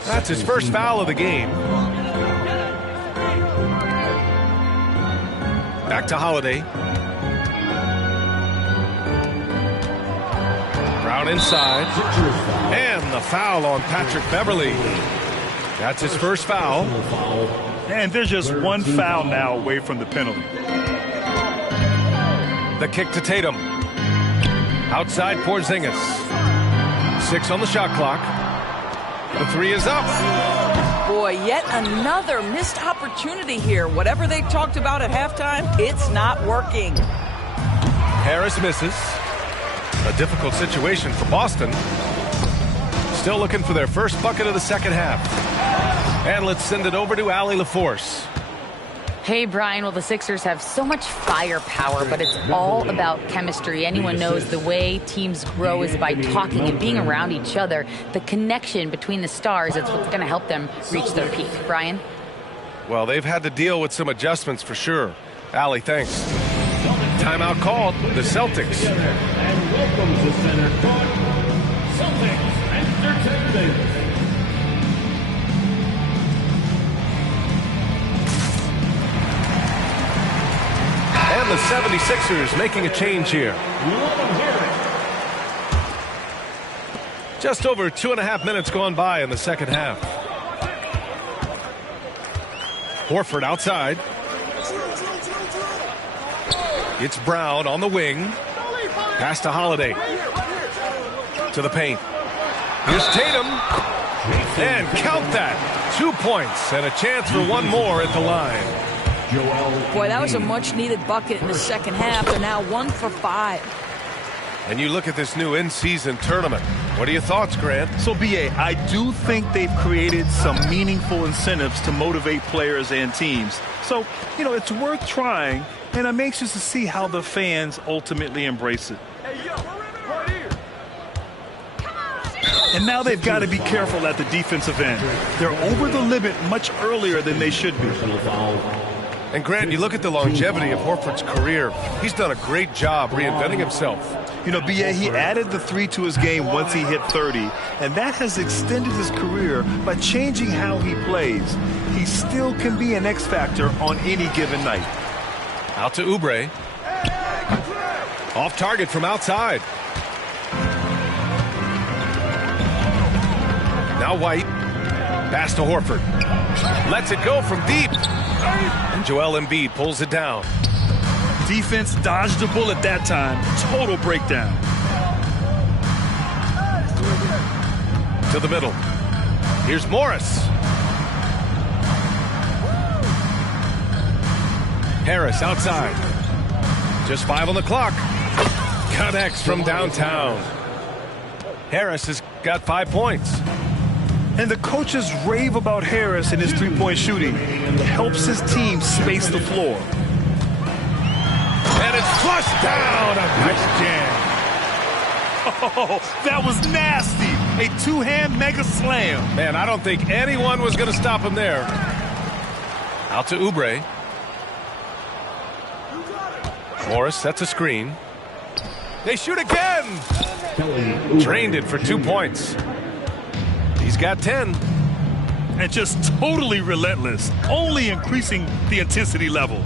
That's his first foul of the game. Back to Holiday. Brown inside. And the foul on Patrick Beverley. That's his first foul. And there's just one foul now away from the penalty. The kick to Tatum. Outside Porzingis. 6 on the shot clock. The 3 is up. Boy, yet another missed opportunity here. Whatever they talked about at halftime, it's not working. Harris misses. A difficult situation for Boston. Still looking for their first bucket of the second half. And let's send it over to Allie LaForce. Hey, Brian. Well, the Sixers have so much firepower, but it's all about chemistry. Anyone knows the way teams grow is by talking and being around each other. The connection between the stars is what's going to help them reach their peak. Brian? Well, they've had to deal with some adjustments for sure. Allie, thanks. Timeout called. The Celtics. And welcome to center court, Celtics Entertainment. And the 76ers making a change here. Just over 2.5 minutes gone by in the second half. Horford outside. It's Brown on the wing. Pass to Holiday. To the paint. Here's Tatum. And count that. 2 points and a chance for one more at the line. Boy, that was a much-needed bucket in the second half. They're now 1 for 5. And you look at this new in-season tournament. What are your thoughts, Grant? So, BA, I do think they've created some meaningful incentives to motivate players and teams. So, you know, it's worth trying, and I'm anxious to see how the fans ultimately embrace it. And now they've got to be careful at the defensive end. They're over the limit much earlier than they should be. And Grant, you look at the longevity of Horford's career. He's done a great job reinventing himself. You know, BA, he added the 3 to his game once he hit 30, and that has extended his career by changing how he plays. He still can be an X factor on any given night. Out to Oubre. Off target from outside. Now White. Pass to Horford. Lets it go from deep. And Joel Embiid pulls it down. Defense dodged a bullet that time. Total breakdown. To the middle. Here's Morris. Harris outside. Just 5 on the clock. Connects from downtown. Harris has got 5 points. And the coaches rave about Harris and his three-point shooting. It helps his team space the floor. And it's flushed down. A nice jam. Oh, that was nasty. A two-hand mega slam. Man, I don't think anyone was going to stop him there. Out to Oubre. Morris sets a screen. They shoot again. Drained it for 2 points. He's got 10. And just totally relentless, only increasing the intensity level.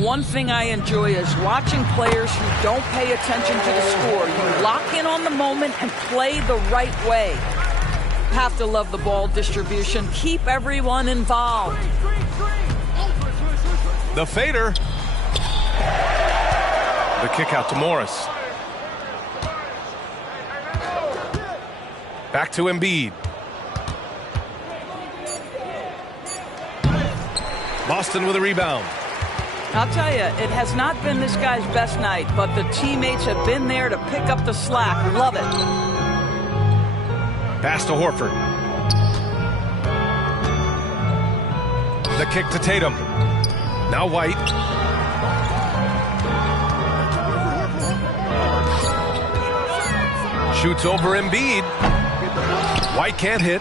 One thing I enjoy is watching players who don't pay attention to the score. You lock in on the moment and play the right way. Have to love the ball distribution. Keep everyone involved. The fader. The kick out to Morris. Back to Embiid. Boston with a rebound. I'll tell you, it has not been this guy's best night, but the teammates have been there to pick up the slack. Love it. Pass to Horford. The kick to Tatum. Now White. Shoots over Embiid. White can't hit.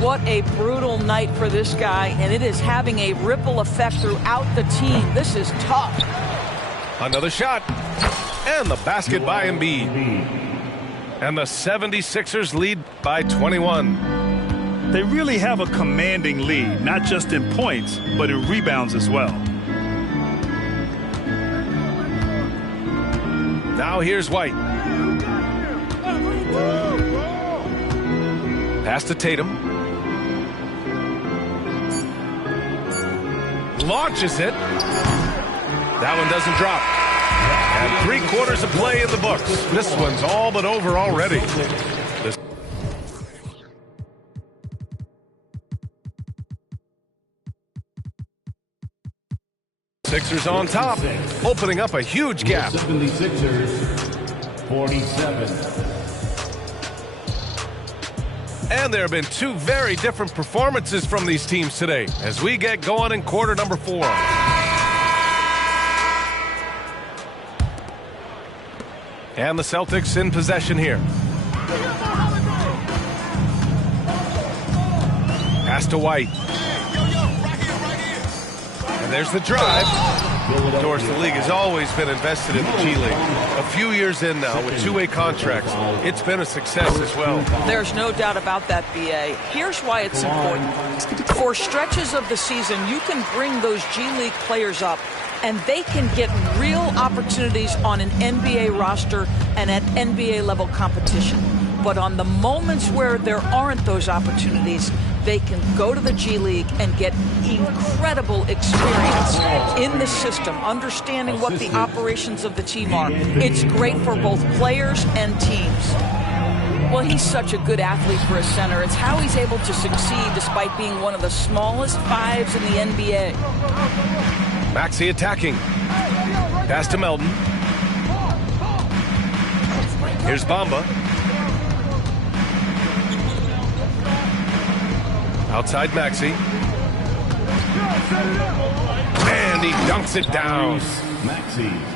What a brutal night for this guy, and it is having a ripple effect throughout the team. This is tough. Another shot. And the basket by Embiid. And the 76ers lead by 21. They really have a commanding lead, not just in points, but in rebounds as well. Now here's White. Pass to Tatum. Launches it. That one doesn't drop. And 3/4 of play in the books. This one's all but over already. The Sixers on top, opening up a huge gap. 76ers, 47. And there have been two very different performances from these teams today as we get going in quarter number 4. And the Celtics in possession here. Pass to White. And there's the drive. Of course, the league has always been invested in the G League. A few years in now with two-way contracts, it's been a success as well. There's no doubt about that, B.A. Here's why it's important. For stretches of the season, you can bring those G League players up, and they can get real opportunities on an NBA roster and at NBA level competition. But on the moments where there aren't those opportunities, they can go to the G League and get incredible experience in the system, understanding what the operations of the team are. It's great for both players and teams. Well, he's such a good athlete for a center. It's how he's able to succeed despite being one of the smallest fives in the NBA. Maxey attacking. Pass to Melton. Here's Bamba. Outside Maxey. And he dunks it down.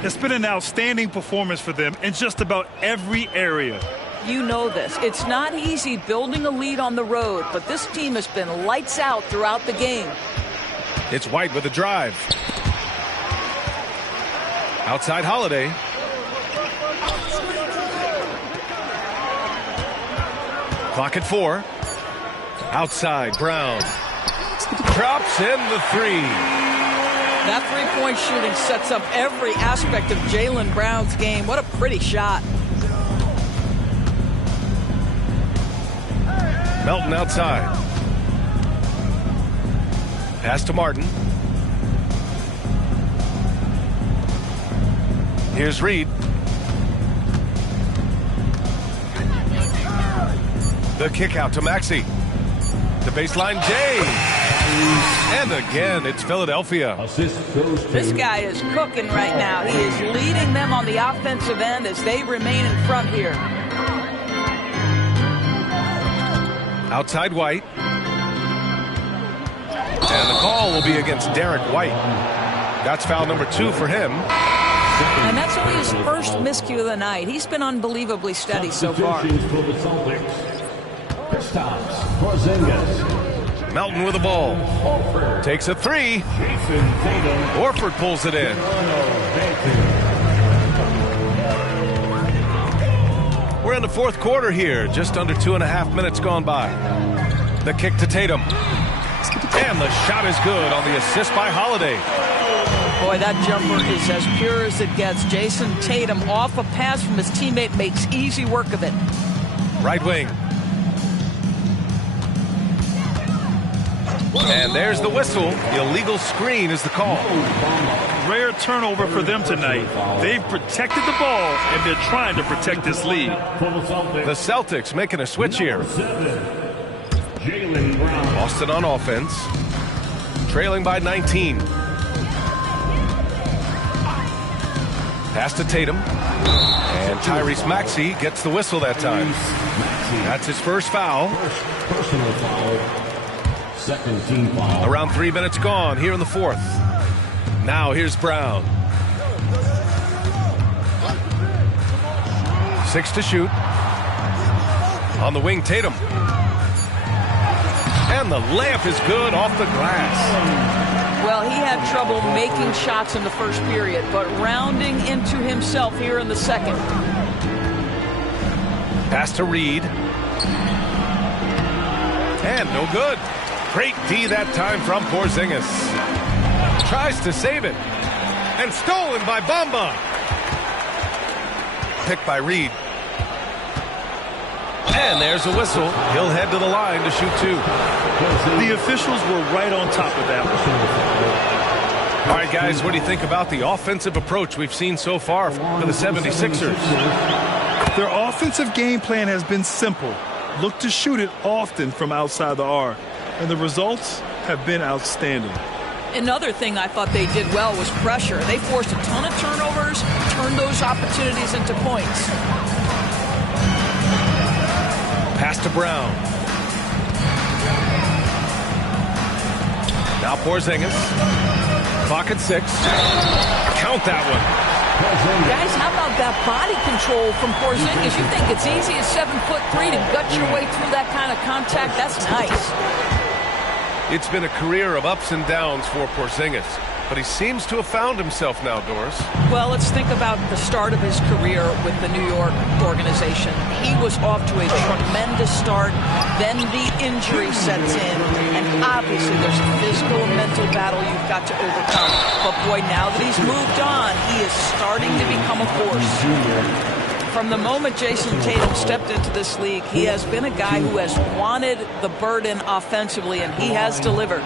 It's been an outstanding performance for them in just about every area. You know this. It's not easy building a lead on the road, but this team has been lights out throughout the game. It's White with a drive. Outside Holiday. Clock at 4. Outside Brown. Drops in the 3. That three-point shooting sets up every aspect of Jaylen Brown's game. What a pretty shot. Melton outside. Pass to Martin. Here's Reed. The kick out to Maxey. The baseline, James. And again, it's Philadelphia. This guy is cooking right now. He is leading them on the offensive end as they remain in front here. Outside White. And the call will be against Derek White. That's foul number 2 for him. And that's only his first miscue of the night. He's been unbelievably steady so far. Melton with the ball. Takes a 3. Horford pulls it in. We're in the fourth quarter here. Just under 2.5 minutes gone by. The kick to Tatum. And the shot is good on the assist by Holiday. Boy, that jumper is as pure as it gets. Jason Tatum off a pass from his teammate makes easy work of it. Right wing. And there's the whistle. The illegal screen is the call. Rare turnover for them tonight. They've protected the ball, and they're trying to protect this lead. The Celtics making a switch here. Boston on offense. Trailing by 19. Pass to Tatum. And Tyrese Maxey gets the whistle that time. That's his first foul. Second team foul. Around 3 minutes gone here in the fourth. Now here's Brown. 6 to shoot. On the wing, Tatum. And the layup is good off the glass. Well, he had trouble making shots in the first period, but rounding into himself here in the second. Pass to Reed. And no good. Great D that time from Porzingis. Tries to save it. And stolen by Bamba. Picked by Reed. And there's a whistle. He'll head to the line to shoot 2. The officials were right on top of that one. All right, guys, what do you think about the offensive approach we've seen so far for the 76ers? Their offensive game plan has been simple. Look to shoot it often from outside the arc. And the results have been outstanding. Another thing I thought they did well was pressure. They forced a ton of turnovers, turned those opportunities into points. Pass to Brown. Now Porzingis. Clock at 6. Count that one. Guys, how about that body control from Porzingis? You think it's easy at 7'3" to gut your way through that kind of contact? That's nice. It's been a career of ups and downs for Porzingis, but he seems to have found himself now, Doris. Well, let's think about the start of his career with the New York organization. He was off to a tremendous start. Then the injury sets in, and obviously there's a physical and mental battle you've got to overcome. But boy, now that he's moved on, he is starting to become a force. From the moment Jason Tatum stepped into this league, he has been a guy who has wanted the burden offensively, and he has delivered.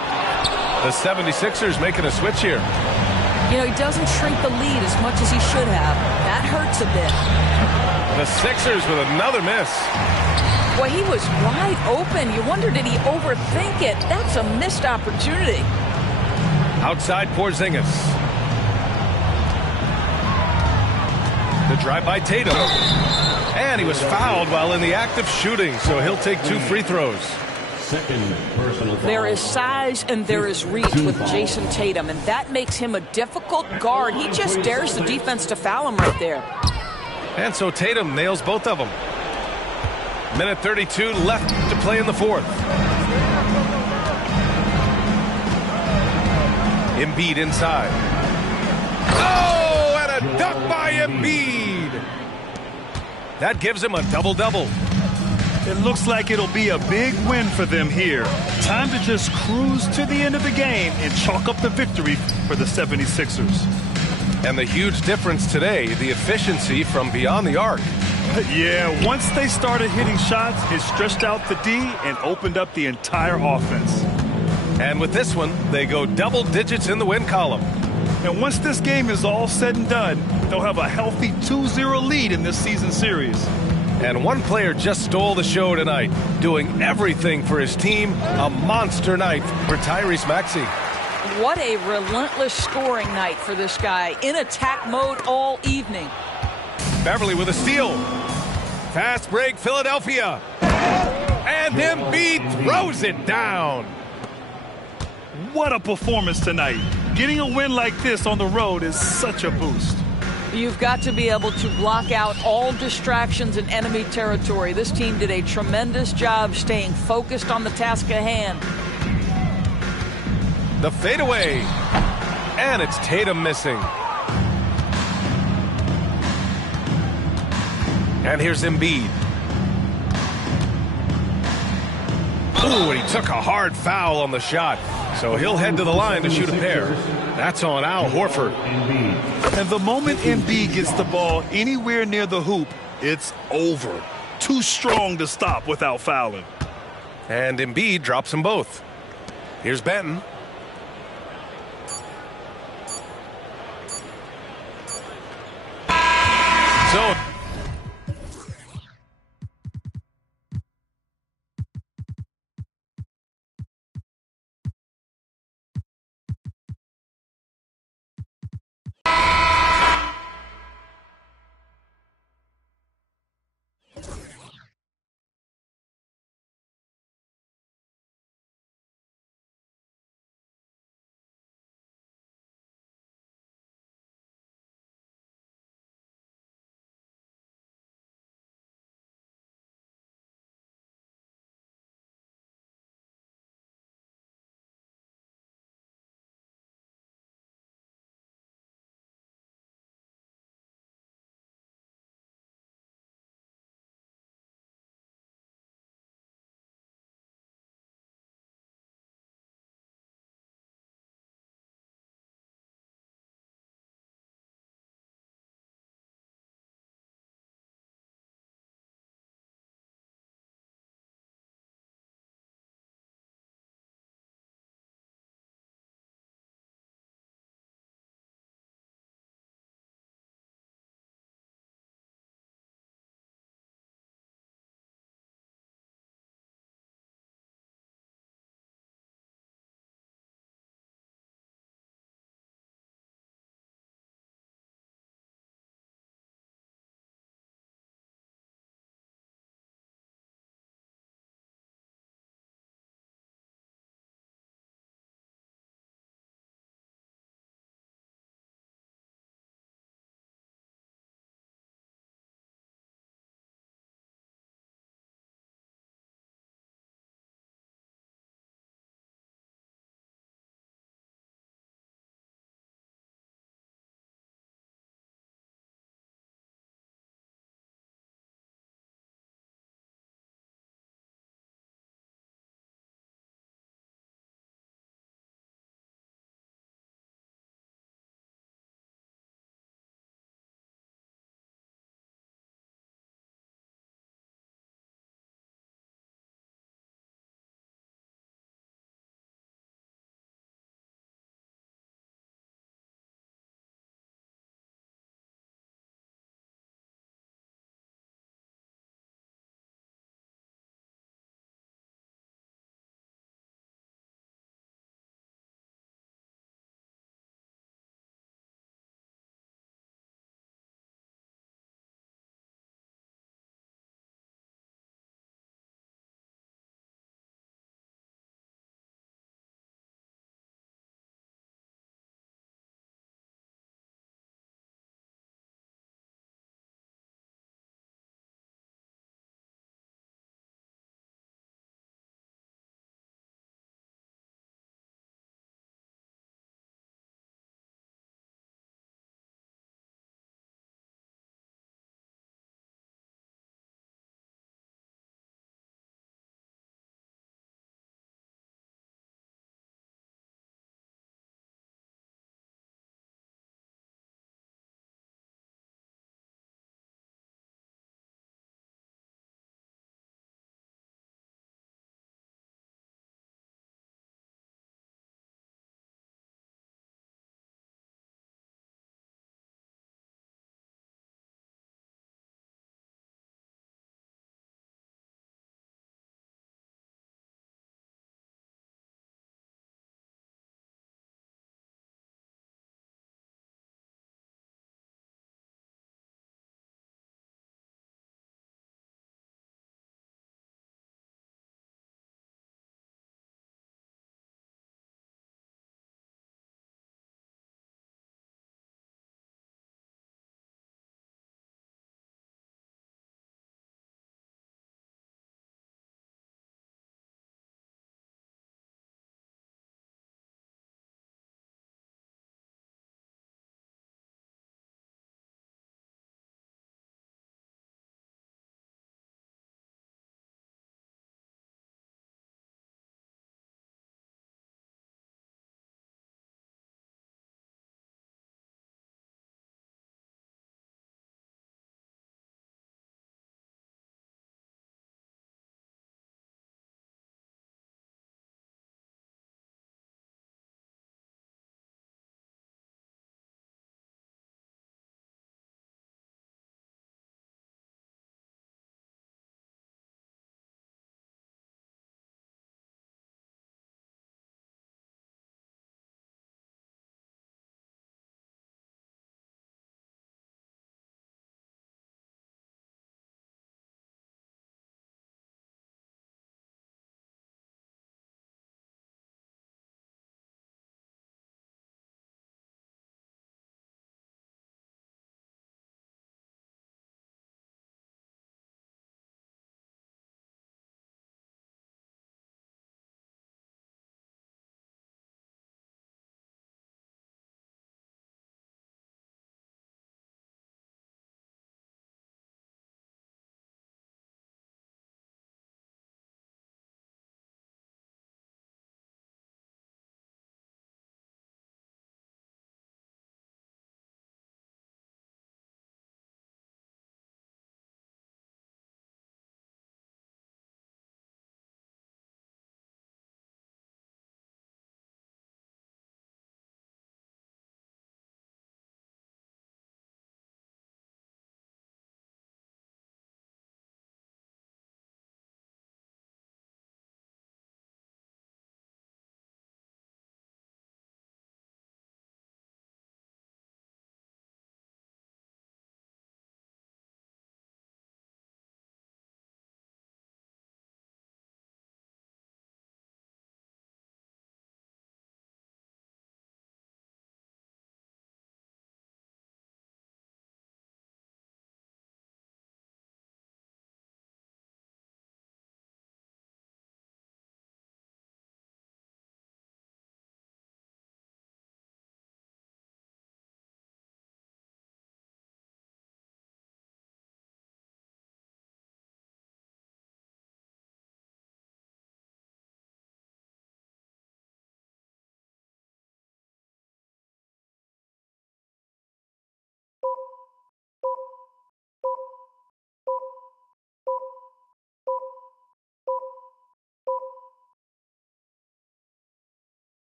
The 76ers making a switch here. You know, he doesn't shrink the lead as much as he should have. That hurts a bit. The Sixers with another miss. Boy, he was wide open. You wonder, did he overthink it? That's a missed opportunity. Outside Porzingis. The drive by Tatum. And he was fouled while in the act of shooting, so he'll take 2 free throws. Second personal foul. There is size and there is reach with Jason Tatum, and that makes him a difficult guard. He just dares the defense to foul him right there. And so Tatum nails both of them. Minute 32 left to play in the fourth. Embiid inside. Oh, and a dunk by Embiid. That gives him a double-double. It looks like it'll be a big win for them here. Time to just cruise to the end of the game and chalk up the victory for the 76ers. And the huge difference today, the efficiency from beyond the arc. Yeah, once they started hitting shots, it stretched out the D and opened up the entire offense. And with this one, they go double digits in the win column. And once this game is all said and done, they'll have a healthy 2-0 lead in this season series. And one player just stole the show tonight, doing everything for his team. A monster night for Tyrese Maxey. What a relentless scoring night for this guy. In attack mode all evening. Beverly with a steal. Fast break, Philadelphia. And Embiid throws it down. What a performance tonight. Getting a win like this on the road is such a boost. You've got to be able to block out all distractions in enemy territory. This team did a tremendous job staying focused on the task at hand. The fadeaway. And it's Tatum missing. And here's Embiid. Ooh, and he took a hard foul on the shot. So he'll head to the line to shoot a pair. That's on Al Horford. And the moment Embiid gets the ball anywhere near the hoop, it's over. Too strong to stop without fouling. And Embiid drops them both. Here's Benton.